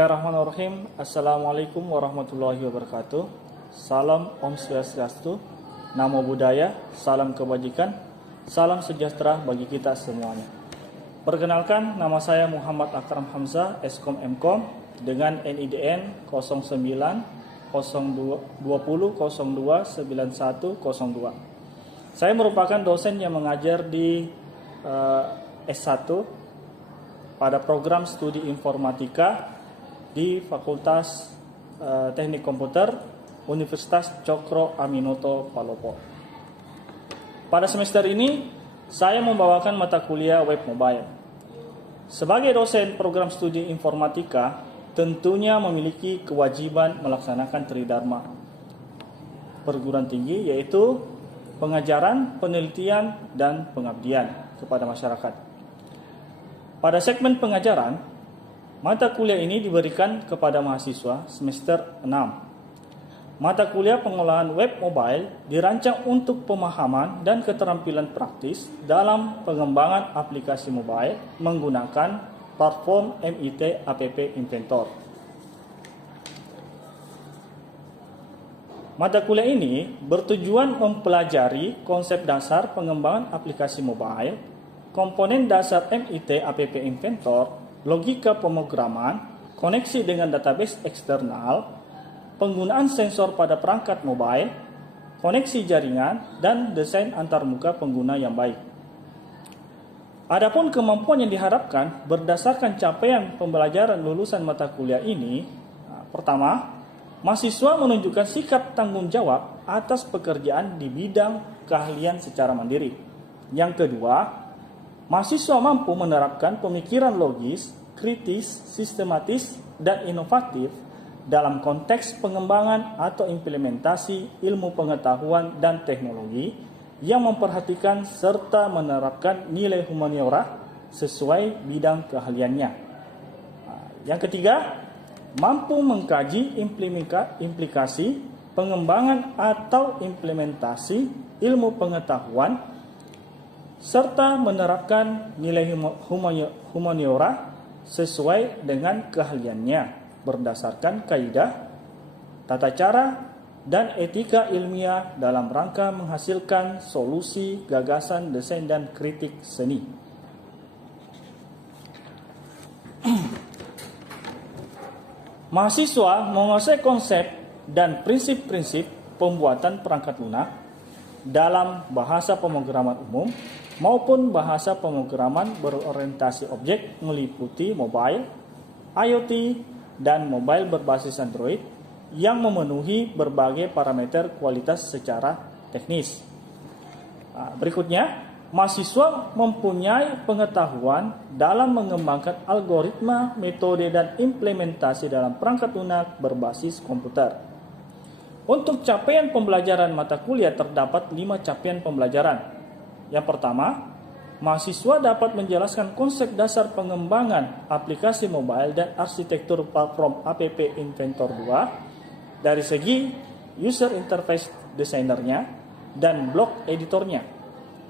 Bismillahirrahmanirrahim. Assalamualaikum warahmatullahi wabarakatuh. Salam Om Swastiastu, Namo Buddhaya, salam kebajikan, salam sejahtera bagi kita semuanya. Perkenalkan, nama saya Muhammad Akram Hamzah, Eskom Mkom dengan NIDN 09-20-02-9102. Saya merupakan dosen yang mengajar di S1 pada program studi informatika di Fakultas Teknik Komputer Universitas Cokro Aminoto Palopo. Pada semester ini, saya membawakan mata kuliah web mobile. Sebagai dosen program studi informatika, tentunya memiliki kewajiban melaksanakan tridharma perguruan tinggi, yaitu pengajaran, penelitian, dan pengabdian kepada masyarakat. Pada segmen pengajaran, mata kuliah ini diberikan kepada mahasiswa semester 6. Mata kuliah pengolahan web mobile dirancang untuk pemahaman dan keterampilan praktis dalam pengembangan aplikasi mobile menggunakan platform MIT App Inventor. Mata kuliah ini bertujuan mempelajari konsep dasar pengembangan aplikasi mobile, komponen dasar MIT App Inventor, logika pemrograman, koneksi dengan database eksternal, penggunaan sensor pada perangkat mobile, koneksi jaringan, dan desain antarmuka pengguna yang baik. Adapun kemampuan yang diharapkan berdasarkan capaian pembelajaran lulusan mata kuliah ini, pertama, mahasiswa menunjukkan sikap tanggung jawab atas pekerjaan di bidang keahlian secara mandiri. Yang kedua, mahasiswa mampu menerapkan pemikiran logis, kritis, sistematis, dan inovatif dalam konteks pengembangan atau implementasi ilmu pengetahuan dan teknologi yang memperhatikan serta menerapkan nilai humaniora sesuai bidang keahliannya. Yang ketiga, mampu mengkaji implikasi pengembangan atau implementasi ilmu pengetahuan serta menerapkan nilai humaniora sesuai dengan keahliannya berdasarkan kaidah, tata cara, dan etika ilmiah dalam rangka menghasilkan solusi, gagasan, desain, dan kritik seni. Mahasiswa menguasai konsep dan prinsip-prinsip pembuatan perangkat lunak dalam bahasa pemrograman umum maupun bahasa pemrograman berorientasi objek meliputi mobile, IoT, dan mobile berbasis Android yang memenuhi berbagai parameter kualitas secara teknis. Berikutnya, mahasiswa mempunyai pengetahuan dalam mengembangkan algoritma, metode, dan implementasi dalam perangkat lunak berbasis komputer. Untuk capaian pembelajaran mata kuliah terdapat 5 capaian pembelajaran. Yang pertama, mahasiswa dapat menjelaskan konsep dasar pengembangan aplikasi mobile dan arsitektur platform App Inventor 2 dari segi user interface desainernya dan blok editornya.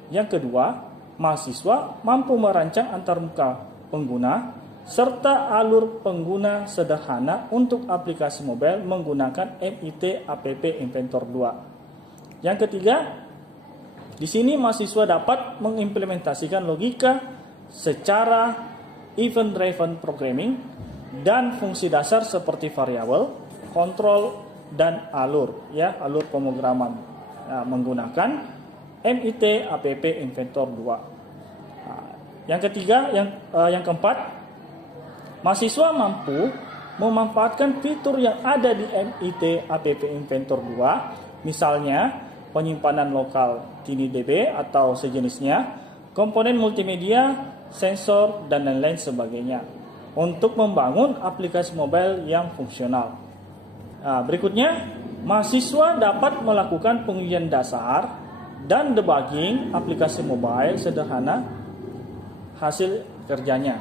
Yang kedua, mahasiswa mampu merancang antarmuka pengguna serta alur pengguna sederhana untuk aplikasi mobile menggunakan MIT App Inventor 2. Yang ketiga, di sini mahasiswa dapat mengimplementasikan logika secara event-driven programming dan fungsi dasar seperti variabel, kontrol, dan alur pemrograman menggunakan MIT App Inventor 2. Yang ketiga, yang keempat, mahasiswa mampu memanfaatkan fitur yang ada di MIT App Inventor 2, misalnya penyimpanan lokal TinyDB atau sejenisnya, komponen multimedia, sensor, dan lain-lain sebagainya untuk membangun aplikasi mobile yang fungsional. Berikutnya, mahasiswa dapat melakukan pengujian dasar dan debugging aplikasi mobile sederhana hasil kerjanya.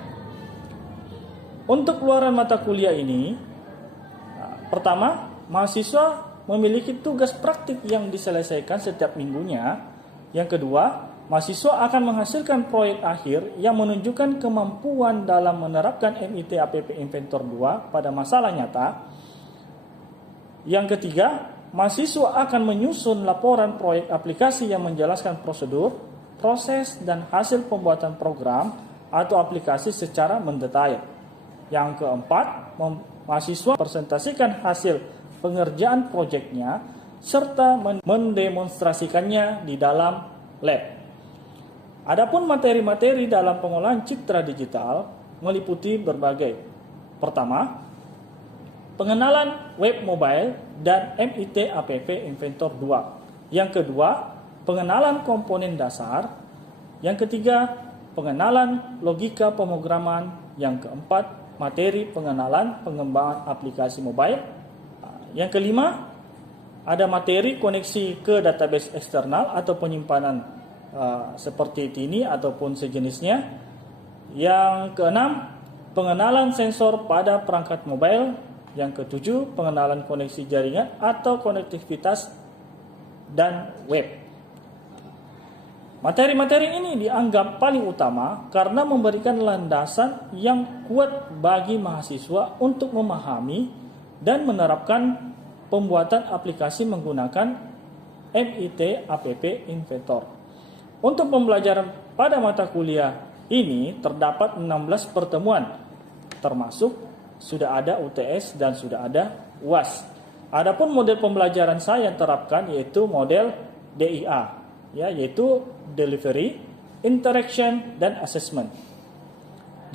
Untuk keluaran mata kuliah ini, pertama, mahasiswa memiliki tugas praktik yang diselesaikan setiap minggunya. Yang kedua, mahasiswa akan menghasilkan proyek akhir yang menunjukkan kemampuan dalam menerapkan MIT APP Inventor 2 pada masalah nyata. Yang ketiga, mahasiswa akan menyusun laporan proyek aplikasi yang menjelaskan prosedur, proses, dan hasil pembuatan program atau aplikasi secara mendetail. Yang keempat, mahasiswa presentasikan hasil pengerjaan proyeknya serta mendemonstrasikannya di dalam lab. Adapun materi-materi dalam pengolahan citra digital meliputi berbagai. Pertama, pengenalan web mobile dan MIT APP Inventor 2. Yang kedua, pengenalan komponen dasar. Yang ketiga, pengenalan logika pemrograman. Yang keempat, materi pengenalan pengembangan aplikasi mobile. Yang kelima, ada materi koneksi ke database eksternal atau penyimpanan seperti ini ataupun sejenisnya. Yang keenam, pengenalan sensor pada perangkat mobile. Yang ketujuh, pengenalan koneksi jaringan atau konektivitas dan web. Materi-materi ini dianggap paling utama karena memberikan landasan yang kuat bagi mahasiswa untuk memahami dan menerapkan pembuatan aplikasi menggunakan MIT APP Inventor. Untuk pembelajaran pada mata kuliah ini terdapat 16 pertemuan, termasuk sudah ada UTS dan sudah ada UAS. Adapun model pembelajaran saya yang terapkan yaitu model DIA, yaitu Delivery, Interaction, dan Assessment.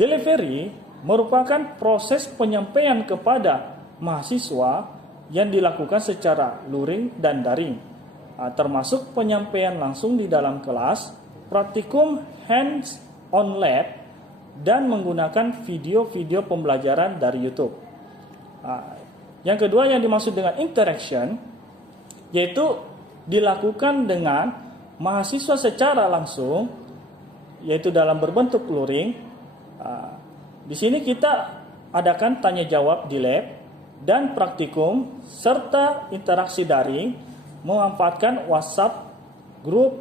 Delivery merupakan proses penyampaian kepada mahasiswa yang dilakukan secara luring dan daring, termasuk penyampaian langsung di dalam kelas, praktikum hands-on lab, dan menggunakan video-video pembelajaran dari YouTube. Yang kedua yang dimaksud dengan interaction, yaitu dilakukan dengan mahasiswa secara langsung, yaitu dalam berbentuk luring. Di sini kita adakan tanya jawab di lab dan praktikum serta interaksi daring memanfaatkan WhatsApp group,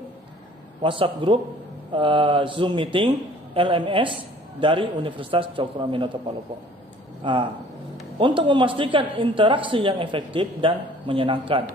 Zoom meeting, LMS dari Universitas Cokroaminoto Palopo. Untuk memastikan interaksi yang efektif dan menyenangkan.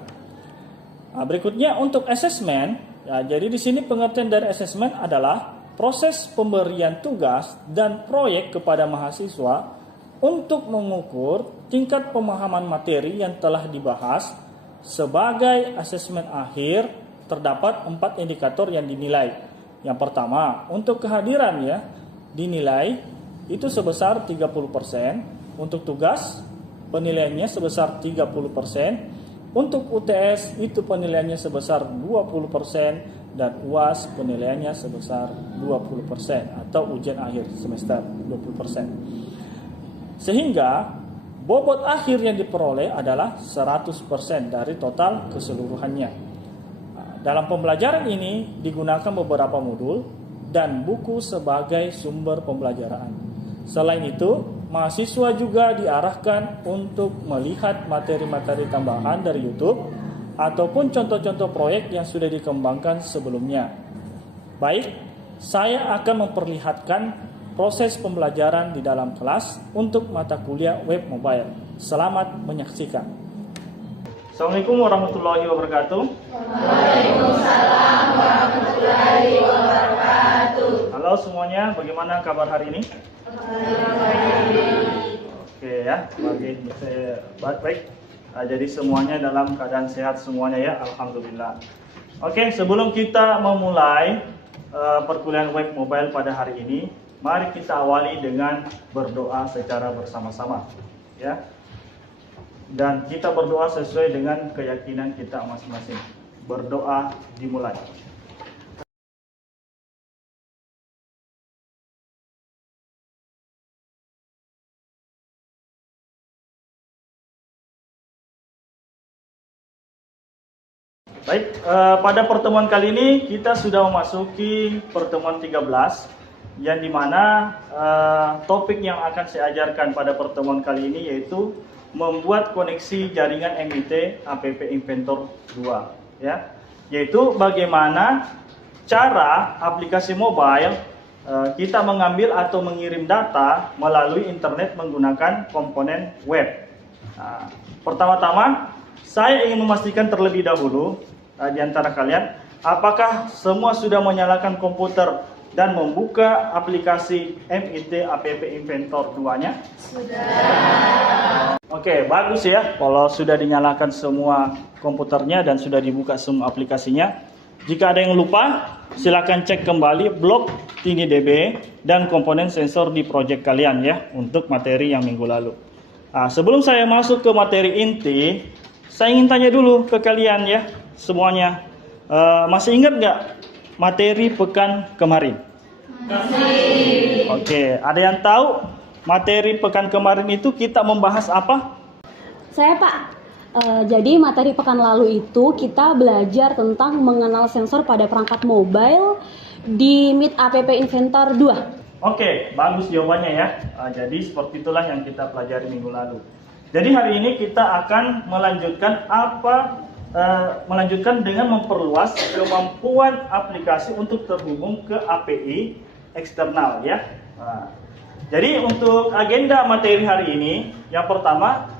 Berikutnya untuk assessment, jadi di sini pengertian dari assessment adalah proses pemberian tugas dan proyek kepada mahasiswa untuk mengukur tingkat pemahaman materi yang telah dibahas. Sebagai asesmen akhir, terdapat 4 indikator yang dinilai. Yang pertama, untuk kehadiran dinilai itu sebesar 30%. Untuk tugas, penilaiannya sebesar 30%. Untuk UTS, itu penilaiannya sebesar 20%. Dan UAS, penilaiannya sebesar 20%. Atau ujian akhir semester 20%. Sehingga bobot akhir yang diperoleh adalah 100% dari total keseluruhannya. Dalam pembelajaran ini digunakan beberapa modul dan buku sebagai sumber pembelajaran. Selain itu, mahasiswa juga diarahkan untuk melihat materi-materi tambahan dari YouTube ataupun contoh-contoh proyek yang sudah dikembangkan sebelumnya. Baik, saya akan memperlihatkan proses pembelajaran di dalam kelas untuk mata kuliah web mobile. Selamat menyaksikan. Assalamualaikum warahmatullahi wabarakatuh. Waalaikumsalam warahmatullahi wabarakatuh. Halo semuanya, bagaimana kabar hari ini? Oke ya, baik. Jadi semuanya dalam keadaan sehat semuanya ya, alhamdulillah. Oke, sebelum kita memulai perkuliahan web mobile pada hari ini, mari kita awali dengan berdoa secara bersama-sama, ya. Dan kita berdoa sesuai dengan keyakinan kita masing-masing. Berdoa dimulai. Baik, pada pertemuan kali ini kita sudah memasuki pertemuan 13, yang dimana topik yang akan saya ajarkan pada pertemuan kali ini yaitu membuat koneksi jaringan MIT APP Inventor 2, ya, yaitu bagaimana cara aplikasi mobile kita mengambil atau mengirim data melalui internet menggunakan komponen web. Nah, pertama-tama saya ingin memastikan terlebih dahulu di antara kalian, apakah semua sudah menyalakan komputer dan membuka aplikasi MIT App Inventor 2-nya? Sudah. Oke, bagus ya kalau sudah dinyalakan semua komputernya dan sudah dibuka semua aplikasinya. Jika ada yang lupa, silakan cek kembali blog TiniDB dan komponen sensor di project kalian ya untuk materi yang minggu lalu. Nah, sebelum saya masuk ke materi inti, saya ingin tanya dulu ke kalian ya semuanya. Masih ingat nggak materi pekan kemarin? Masih. Oke, ada yang tahu materi pekan kemarin itu kita membahas apa? Saya Pak. Jadi materi pekan lalu itu kita belajar tentang mengenal sensor pada perangkat mobile di MIT App Inventor 2. Oke, bagus jawabannya ya. Jadi seperti itulah yang kita pelajari minggu lalu. Jadi hari ini kita akan melanjutkan dengan memperluas kemampuan aplikasi untuk terhubung ke API eksternal ya. Jadi untuk agenda materi hari ini, yang pertama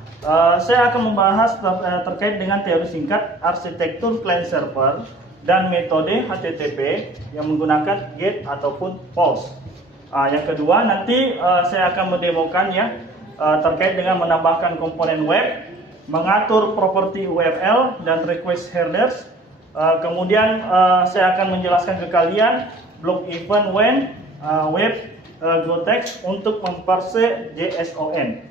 saya akan membahas terkait dengan teori singkat arsitektur client server dan metode HTTP yang menggunakan GET ataupun POST. Yang kedua nanti saya akan mendemokan ya terkait dengan menambahkan komponen web, mengatur properti URL dan request headers. Kemudian saya akan menjelaskan ke kalian block event when web GoText untuk memparse JSON.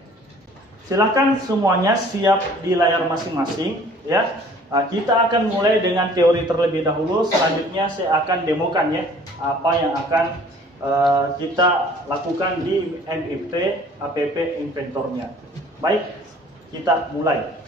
Silakan semuanya siap di layar masing-masing ya. Kita akan mulai dengan teori terlebih dahulu. Selanjutnya saya akan demokan ya apa yang akan kita lakukan di MIT App Inventor-nya. Baik, kita mulai.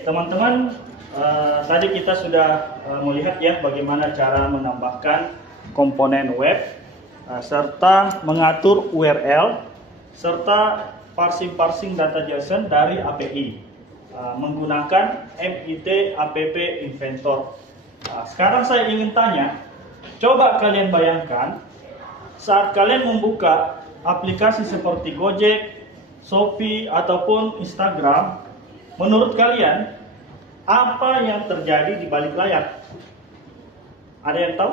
Oke, teman-teman, tadi kita sudah melihat ya bagaimana cara menambahkan komponen web serta mengatur URL serta parsing data JSON dari API menggunakan MIT App Inventor. Sekarang saya ingin tanya, coba kalian bayangkan saat kalian membuka aplikasi seperti Gojek, Shopee ataupun Instagram, menurut kalian apa yang terjadi di balik layar? Ada yang tahu?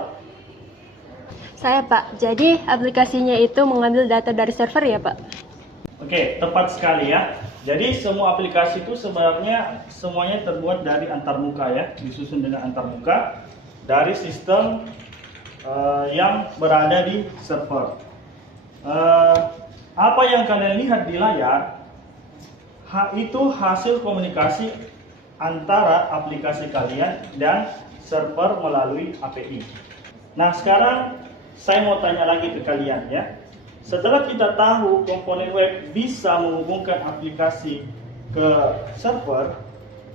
Saya Pak, jadi aplikasinya itu mengambil data dari server ya Pak? Oke, tepat sekali ya. Jadi semua aplikasi itu sebenarnya semuanya terbuat dari antarmuka ya, disusun dengan antarmuka dari sistem yang berada di server. Apa yang kalian lihat di layar itu hasil komunikasi antara aplikasi kalian dan server melalui API. Nah, sekarang saya mau tanya lagi ke kalian ya. Setelah kita tahu komponen web bisa menghubungkan aplikasi ke server,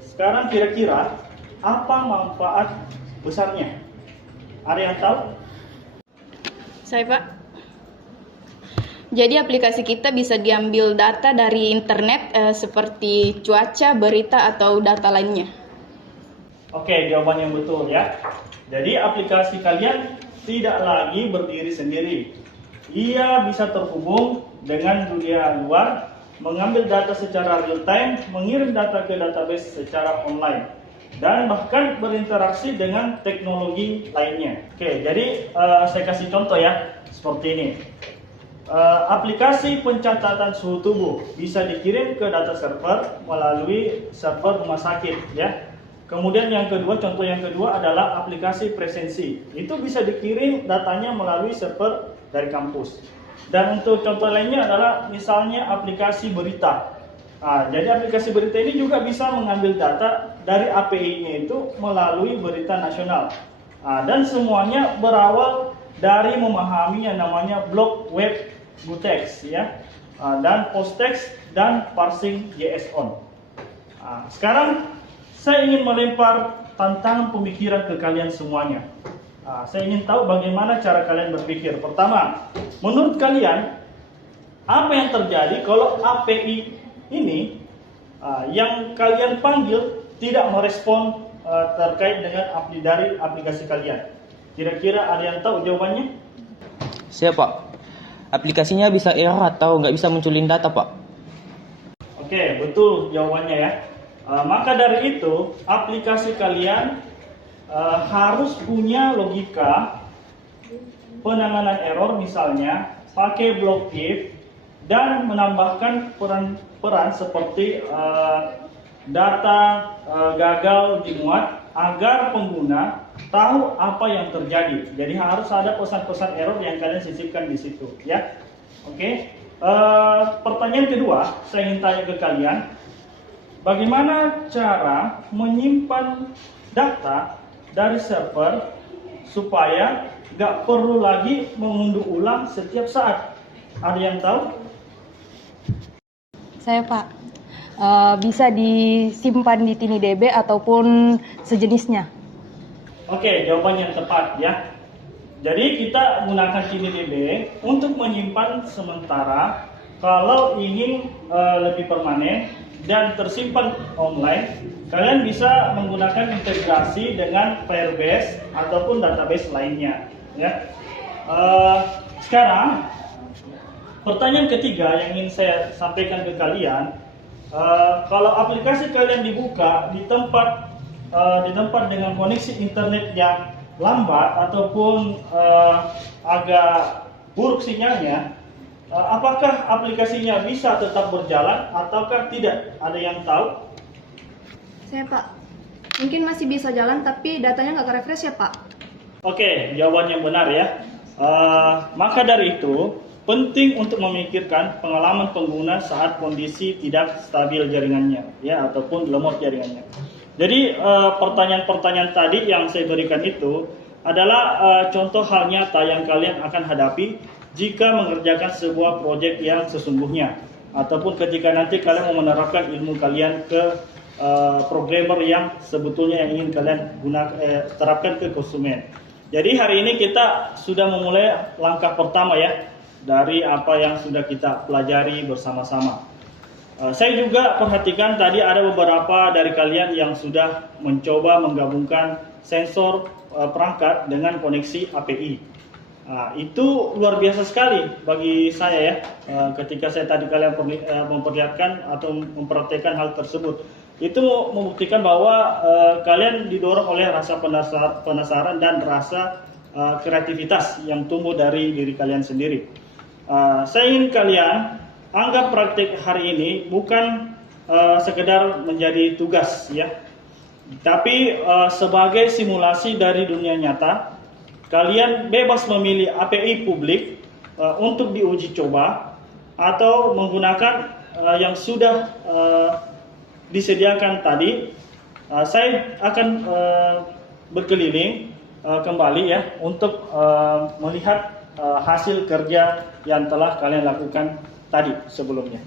sekarang kira-kira apa manfaat besarnya? Ada yang tahu? Saya Pak. Jadi aplikasi kita bisa diambil data dari internet seperti cuaca, berita, atau data lainnya. Oke, jawaban yang betul ya. Jadi aplikasi kalian tidak lagi berdiri sendiri. Ia bisa terhubung dengan dunia luar, mengambil data secara real time, mengirim data ke database secara online, dan bahkan berinteraksi dengan teknologi lainnya. Oke, jadi saya kasih contoh ya, seperti ini. Aplikasi pencatatan suhu tubuh bisa dikirim ke data server melalui server rumah sakit ya. Kemudian contoh yang kedua adalah aplikasi presensi. Itu bisa dikirim datanya melalui server dari kampus. Dan untuk contoh lainnya adalah misalnya aplikasi berita. Jadi aplikasi berita ini juga bisa mengambil data dari API-nya itu melalui berita nasional. Dan semuanya berawal dari memahami yang namanya blok web mutex ya, dan posttext dan parsing JSON. Sekarang saya ingin melempar tantangan pemikiran ke kalian semuanya. Saya ingin tahu bagaimana cara kalian berpikir. Pertama, menurut kalian apa yang terjadi kalau API ini yang kalian panggil tidak merespon terkait dengan dari aplikasi kalian? Kira-kira ada yang tahu jawabannya? Siapa? Aplikasinya bisa error atau nggak bisa munculin data, Pak? Oke, betul jawabannya ya. Maka dari itu, aplikasi kalian harus punya logika penanganan error, misalnya pakai block if dan menambahkan peran seperti data gagal dimuat agar pengguna tahu apa yang terjadi. Jadi harus ada pesan-pesan error yang kalian sisipkan di situ, ya. Oke. Pertanyaan kedua, saya ingin tanya ke kalian, bagaimana cara menyimpan data dari server supaya nggak perlu lagi mengunduh ulang setiap saat? Ada yang tahu? Saya Pak, bisa disimpan di TiniDB ataupun sejenisnya. Oke, jawaban yang tepat ya. Jadi kita gunakan TiniDB untuk menyimpan sementara. Kalau ingin lebih permanen dan tersimpan online, kalian bisa menggunakan integrasi dengan Firebase ataupun database lainnya. Ya. Sekarang pertanyaan ketiga yang ingin saya sampaikan ke kalian, kalau aplikasi kalian dibuka di tempat dengan koneksi internet yang lambat ataupun agak buruk sinyalnya, apakah aplikasinya bisa tetap berjalan ataukah tidak? Ada yang tahu? Saya Pak, mungkin masih bisa jalan tapi datanya nggak ke-refresh ya Pak? Oke, jawaban yang benar ya. Maka dari itu penting untuk memikirkan pengalaman pengguna saat kondisi tidak stabil jaringannya ya, ataupun lemot jaringannya. Jadi pertanyaan-pertanyaan tadi yang saya berikan itu adalah contoh hal nyata yang kalian akan hadapi jika mengerjakan sebuah proyek yang sesungguhnya, ataupun ketika nanti kalian mau menerapkan ilmu kalian ke programmer yang sebetulnya yang ingin kalian terapkan ke konsumen. Jadi hari ini kita sudah memulai langkah pertama ya dari apa yang sudah kita pelajari bersama-sama. Saya juga perhatikan tadi ada beberapa dari kalian yang sudah mencoba menggabungkan sensor perangkat dengan koneksi API. Itu luar biasa sekali bagi saya ya, ketika saya tadi kalian memperlihatkan atau mempraktekkan hal tersebut. Itu membuktikan bahwa kalian didorong oleh rasa penasaran dan rasa kreativitas yang tumbuh dari diri kalian sendiri. Saya ingin kalian anggap praktik hari ini bukan sekedar menjadi tugas ya, tapi sebagai simulasi dari dunia nyata. Kalian bebas memilih API publik untuk diuji coba atau menggunakan yang sudah disediakan tadi. Saya akan berkeliling kembali ya untuk melihat hasil kerja yang telah kalian lakukan tadi sebelumnya.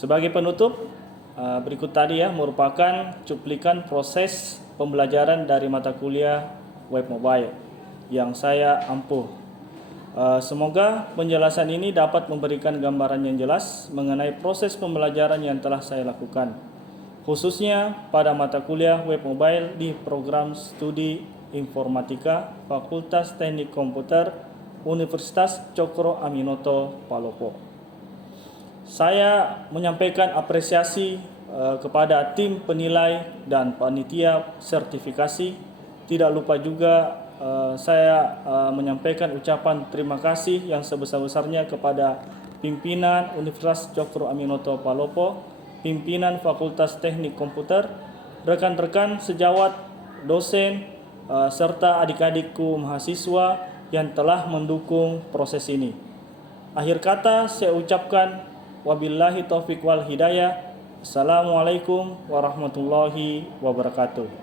Sebagai penutup, berikut tadi ya merupakan cuplikan proses pembelajaran dari mata kuliah web mobile yang saya ampuh. Semoga penjelasan ini dapat memberikan gambaran yang jelas mengenai proses pembelajaran yang telah saya lakukan, khususnya pada mata kuliah web mobile di program studi informatika Fakultas Teknik Komputer Universitas Cokro Aminoto Palopo. Saya menyampaikan apresiasi kepada tim penilai dan panitia sertifikasi. Tidak lupa juga saya menyampaikan ucapan terima kasih yang sebesar-besarnya kepada pimpinan Universitas Cokro Aminoto Palopo, pimpinan Fakultas Teknik Komputer, rekan-rekan sejawat, dosen, serta adik-adikku mahasiswa yang telah mendukung proses ini. Akhir kata saya ucapkan wabillahi taufiq wal hidayah. Assalamualaikum warahmatullahi wabarakatuh.